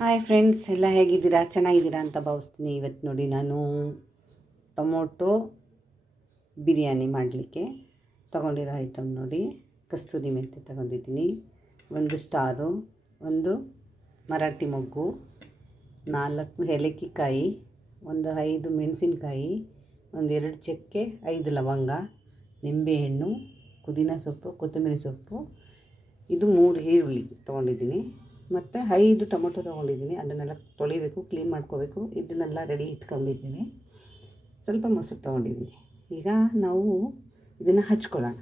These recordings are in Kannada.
ಹಾಯ್ ಫ್ರೆಂಡ್ಸ್ ಎಲ್ಲ ಹೇಗಿದ್ದೀರಾ? ಚೆನ್ನಾಗಿದ್ದೀರಾ ಅಂತ ಭಾವಿಸ್ತೀನಿ ಇವತ್ತು ನೋಡಿ ನಾನು ಟೊಮೊಟೊ ಬಿರಿಯಾನಿ ಮಾಡಲಿಕ್ಕೆ ತಗೊಂಡಿರೋ ಐಟಮ್ ನೋಡಿ, ಕಸ್ತೂರಿ ಮೆಂತೆ ತಗೊಂಡಿದ್ದೀನಿ. ಒಂದು ಸ್ಟಾರು, ಒಂದು ಮರಾಠಿ ಮೊಗ್ಗು, ನಾಲ್ಕು ಏಲಕ್ಕಿಕಾಯಿ, ಒಂದು ಐದು ಮೆಣಸಿನ್ಕಾಯಿ ಒಂದೆರಡು ಚಕ್ಕೆ, ಐದು ಲವಂಗ ನಿಂಬೆಹಣ್ಣು ಪುದೀನ ಸೊಪ್ಪು, ಕೊತ್ತಂಬರಿ ಸೊಪ್ಪು, ಇದು ಮೂರು ಈರುಳ್ಳಿ ತೊಗೊಂಡಿದ್ದೀನಿ. ಮತ್ತು ಐದು ಟೊಮೊಟೊ ತೊಗೊಂಡಿದ್ದೀನಿ. ಅದನ್ನೆಲ್ಲ ತೊಳಿಬೇಕು ಕ್ಲೀನ್ ಮಾಡ್ಕೋಬೇಕು. ಇದನ್ನೆಲ್ಲ ರೆಡಿ ಇಟ್ಕೊಂಡಿದ್ದೀನಿ. ಸ್ವಲ್ಪ ಮೊಸರು ತೊಗೊಂಡಿದ್ದೀನಿ. ಈಗ ನಾವು ಇದನ್ನು ಹಚ್ಕೊಳ್ಳೋಣ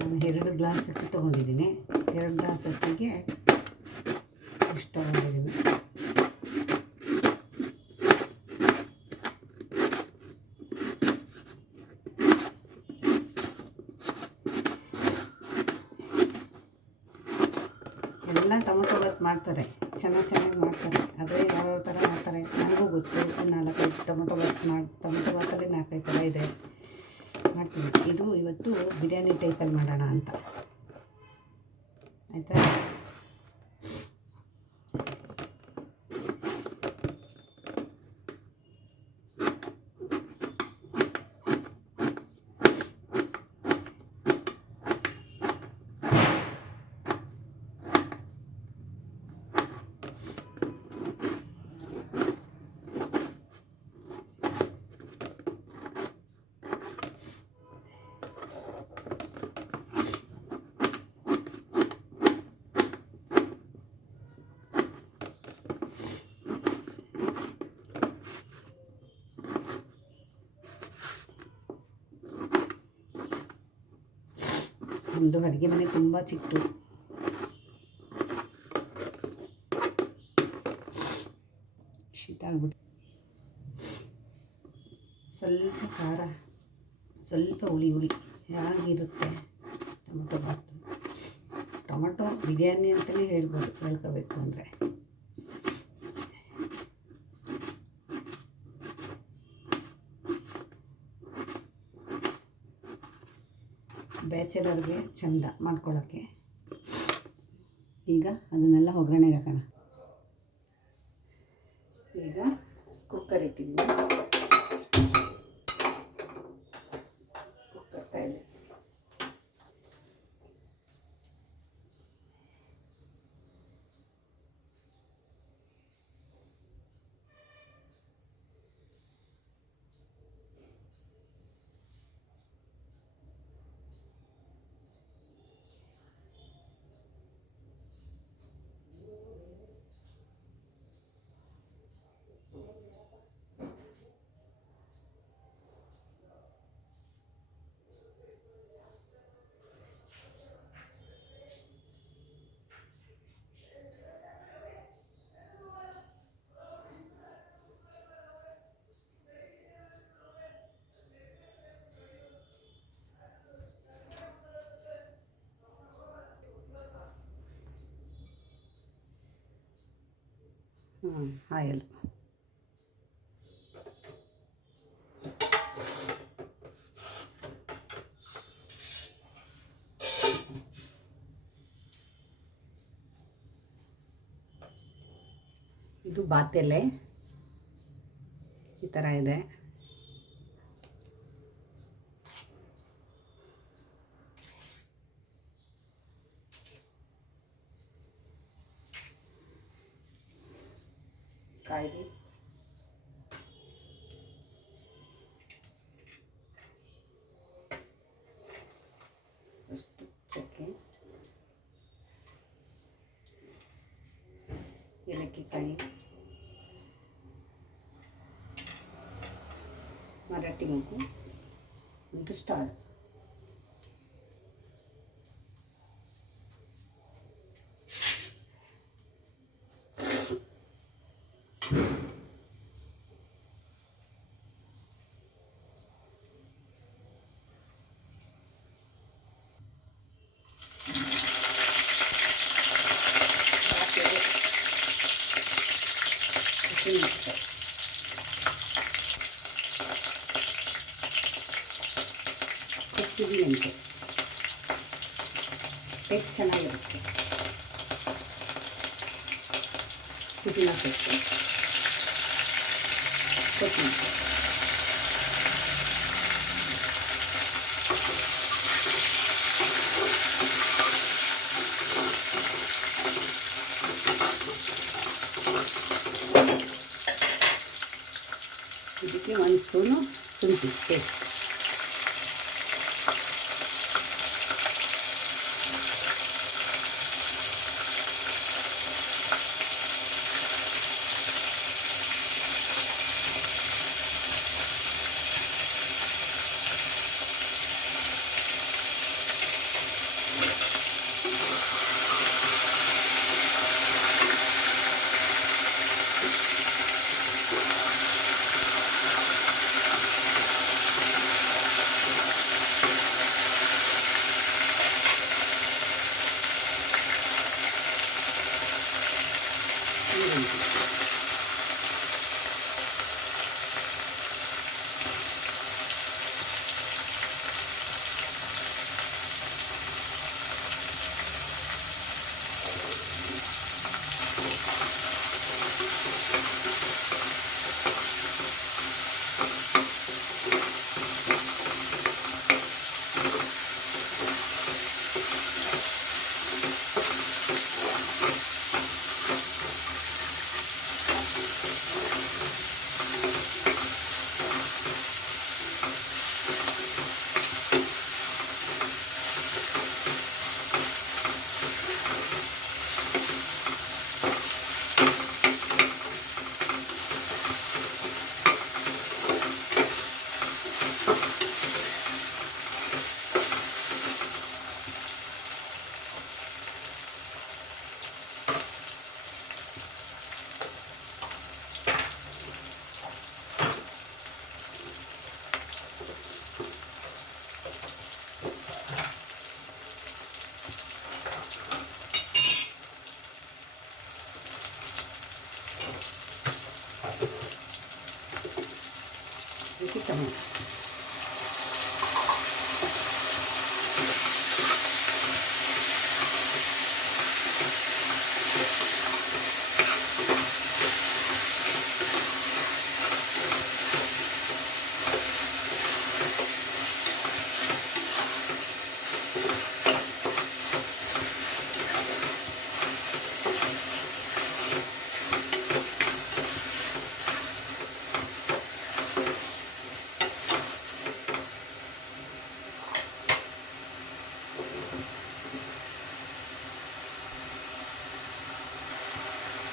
ನಾನು ಎರಡು ಗ್ಲಾಸ್ ಅಕ್ಕಿ ತೊಗೊಂಡಿದ್ದೀನಿ. ಎರಡು ಗ್ಲಾಸ್ ಅಕ್ಕಿಗೆ ಇಷ್ಟು ತೊಗೊಂಡಿದ್ದೀನಿ ಎಲ್ಲ ಟೊಮೊಟೊ ಭಾತ್ ಮಾಡ್ತಾರೆ. ಚೆನ್ನಾಗಿ ಚೆನ್ನಾಗಿ ಮಾಡ್ತಾರೆ. ಅದೇ ಯಾವ ಥರ ಮಾಡ್ತಾರೆ? ನನಗೂ ಗೊತ್ತು. ನಾಲ್ಕೈದು ಟೊಮೊಟೊ ಭಾತ್ ಮಾಡಿ ಟೊಮೊಟೊ ಬಾತಲ್ಲಿ ನಾಲ್ಕೈದು ಥರ ಇದೆ. ಮಾಡ್ತೀನಿ. ಇದು ಇವತ್ತು ಬಿರಿಯಾನಿ ಟೈಪಲ್ಲಿ ಮಾಡೋಣ ಅಂತ. ಆಯಿತಾ? ನಮ್ಮದು ಅಡುಗೆ ಮನೆ ತುಂಬ ಚಿಕ್ಕದು ಶೀತ ಆಗ್ಬಿಟ್ಟು ಸ್ವಲ್ಪ ಖಾರ, ಸ್ವಲ್ಪ ಹುಳಿ ಹುಳಿ ಹೇಗಿರುತ್ತೆ ಟೊಮೊಟೊ ಬಾತು. ಟೊಮೊಟೊ ಬಿರಿಯಾನಿ ಅಂತಲೇ ಹೇಳ್ಬೋದು, ಹೇಳ್ಕೋಬೇಕು ಅಂದರೆ. ಬ್ಯಾಚಲರ್ಗೆ ಚಂದ ಮಾಡ್ಕೊಳ್ಳೋಕ್ಕೆ ಈಗ ಅದನ್ನೆಲ್ಲ ಒಗ್ಗರಣೆಗೆ ಹಾಕೋಣ. ಈಗ ಕುಕ್ಕರ್ ಇಟ್ಟಿದ್ದೀನಿ ಆಯಿಲ್ ಇದು ಬಾತೆಲೆ. ಈ ಥರ ಇದೆ. ಕಾಯ್ದು ಅಷ್ಟು ಚಕ್ಕೆ ಏಲಕ್ಕಿಕಾಯಿ ಮರಾಠಿ ಮೊಗ್ಗು ಒಂದು ಸ್ಟಾರ್ ಟೇಸ್ಟ್ ಚೆನ್ನಾಗಿರುತ್ತೆ ಪುದೀನ ಸೊಪ್ಪು ಕೊತ್ತಂಬರಿ ಇದಕ್ಕೆ ಒಂದು ಸ್ಪೂನು ಶುಂಠಿ ಪೇಸ್ಟ್ ಈರುಳ್ಳಿ ಇದಕ್ಕೆ ಟೊಮೆಟೊ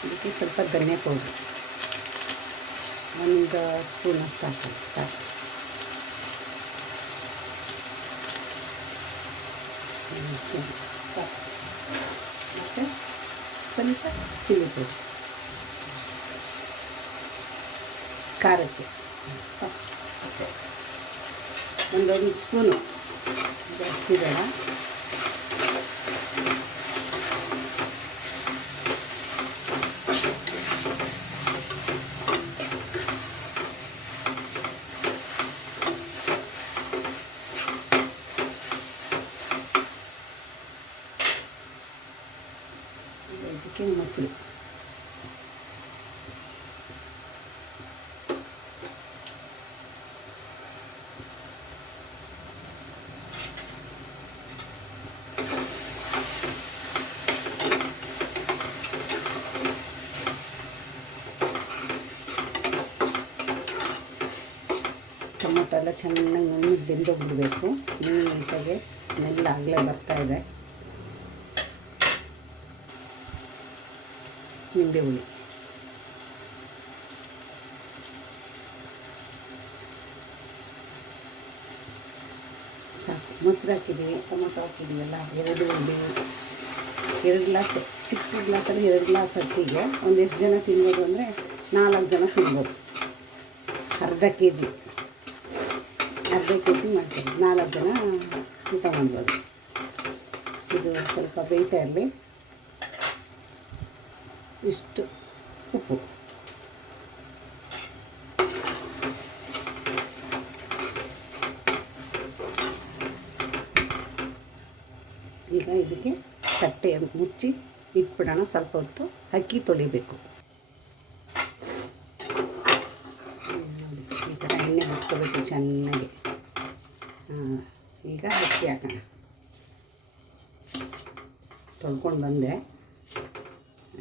ಇದಕ್ಕೆ ಸ್ವಲ್ಪ ಧನಿಯಾ ಪೌಡ್ರ್. ಒಂದು ಸ್ಪೂನ್ ಅಷ್ಟು ಹಾಕೋದು ಸಾಕು. ಸಾಕು. ಮತ್ತು ಸ್ವಲ್ಪ ಚಿಲ್ಲಿ ಪೇಸ್ಟ್ ಖಾರಕ್ಕೆ. ಸಾಕು, ಅಷ್ಟೇ. ಒಂದೊಂದು ಸ್ಪೂನು. ಜಾಸ್ತಿ ಬೇಡ. ఫేమస్లు ಟೊಮೊಟೊ ಎಲ್ಲ ಚೆನ್ನಾಗಿ ನಮಗೆ ಬೆಂದೋಗ್ಬಿಡಬೇಕು ನೀಟಾಗೆ ಸ್ಮೆಲ್ ಆಗಲೇ ಬರ್ತಾ ಇದೆ ನಿಂಬೆ ಹುಳಿ ಸಾಕು ಮೊಸರು ಹಾಕಿದ್ದೀವಿ ಟೊಮೊಟೊ ಹಾಕಿದ್ದೀವಲ್ಲ ಎರಡು ಉಳ್ಳಿ ಎರಡು ಗ್ಲಾಸ್ ಚಿಕ್ಕ ಗ್ಲಾಸಲ್ಲಿ ಎರಡು ಗ್ಲಾಸ್ ಅಕ್ಕಿಗೆ ಒಂದೆಷ್ಟು ಜನ ತಿನ್ಬೋದು ಅಂದರೆ ನಾಲ್ಕು ಜನ ತಿನ್ಬೋದು ಅರ್ಧ ಕೆ ಜಿ ಅರ್ಧ ಕೆ ಜಿ ಮಾಡ್ತೀವಿ ನಾಲ್ಕು ಜನ ಊಟ ಮಾಡ್ಬೋದು ಇದು ಸ್ವಲ್ಪ ಬೇಯ್ತಾ ಇರಲಿ ಇಷ್ಟು. ಉಪ್ಪು ಈಗ ಇದಕ್ಕೆ ತಟ್ಟೆ ಮುಚ್ಚಿ ಇಟ್ಬಿಡೋಣ ಸ್ವಲ್ಪ ಹೊತ್ತು. ಅಕ್ಕಿ ತೊಳಿಬೇಕು. ಈ ಥರ ಎಣ್ಣೆ ಹಾಕ್ಕೋಬೇಕು ಚೆನ್ನಾಗಿ. ಈಗ ಅಕ್ಕಿ ಹಾಕೋಣ. ತೊಳ್ಕೊಂಡು ಬಂದೆ.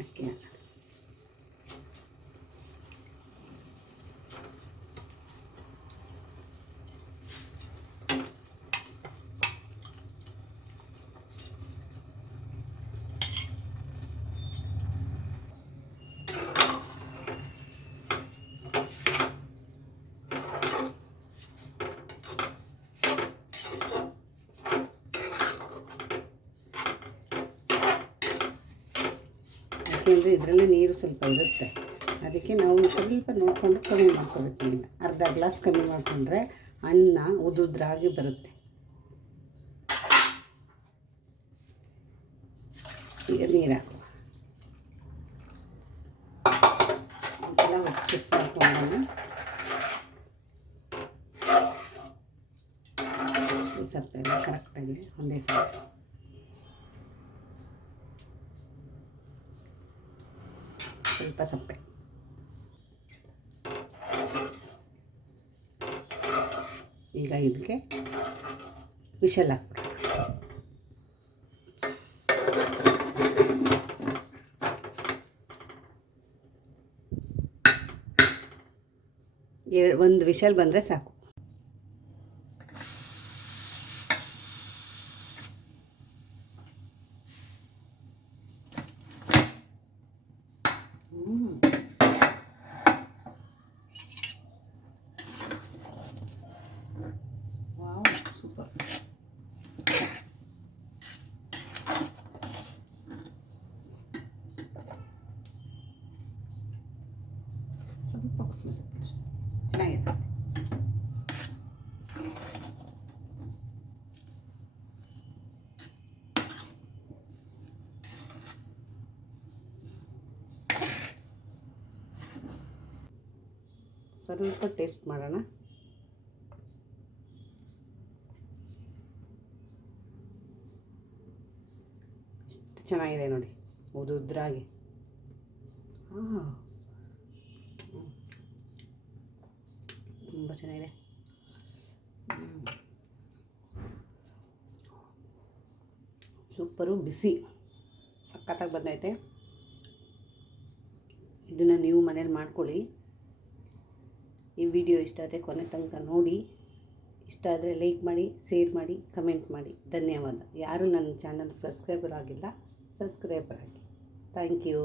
ಅಕ್ಕಿ ಹಾಕೋಣ. ಯಾಕೆಂದರೆ ಇದರಲ್ಲಿ ನೀರು ಸ್ವಲ್ಪ ಇರುತ್ತೆ. ಅದಕ್ಕೆ ನಾವು ಸ್ವಲ್ಪ ನೋಡಿಕೊಂಡು ಕಮ್ಮಿ ಮಾಡ್ಕೋಬೇಕು ನೀರು ಅರ್ಧ ಗ್ಲಾಸ್ ಕಮ್ಮಿ ಮಾಡಿಕೊಂಡ್ರೆ ಅನ್ನ, ಉದುದ್ರಾಗಿ ಬರುತ್ತೆ. ಈಗ ನೀರು ಹಾಕುವ. ಒಂದ್ಸಲ ಎಲ್ಲ ಕರೆಕ್ಟಾಗಿ ಒಂದೇ ಸಲ. ಸ್ವಲ್ಪ ಸಪ್ಪೆ ಈಗ ಇದಕ್ಕೆ ವಿಶಲ್ ಹಾಕ್ಬಿಡ. ಎರಡು ಒಂದು ವಿಶಲ್ ಬಂದರೆ ಸಾಕು. ಸ್ವಲ್ಪ ಕೊತ್ತಂಬರಿ ಮಸಾಲೆ. ಚೆನ್ನಾಗಿದೆ ಸ್ವಲ್ಪ ಟೇಸ್ಟ್ ಮಾಡೋಣ. ಇಷ್ಟು ಚೆನ್ನಾಗಿದೆ ನೋಡಿ ಉದುದ್ರಾಗಿ. ಹಾಂ ತುಂಬ ಚೆನ್ನಾಗಿದೆ. ಸೂಪರು, ಬಿಸಿ, ಸಖತ್ತಾಗಿ ಬಂದೈತೆ. ಇದನ್ನು ನೀವು ಮನೇಲಿ ಮಾಡ್ಕೊಳ್ಳಿ. ಈ ವಿಡಿಯೋ ಇಷ್ಟ ಆದರೆ ಕೊನೆ ತನಕ ನೋಡಿ. ಇಷ್ಟ ಆದರೆ ಲೈಕ್ ಮಾಡಿ, ಶೇರ್ ಮಾಡಿ, ಕಮೆಂಟ್ ಮಾಡಿ. ಧನ್ಯವಾದ. ಯಾರು ನನ್ನ ಚಾನಲ್ ಸಬ್ಸ್ಕ್ರೈಬರ್ ಆಗಿಲ್ಲ, ಸಬ್ಸ್ಕ್ರೈಬರ್ ಆಗಿ. Thank you.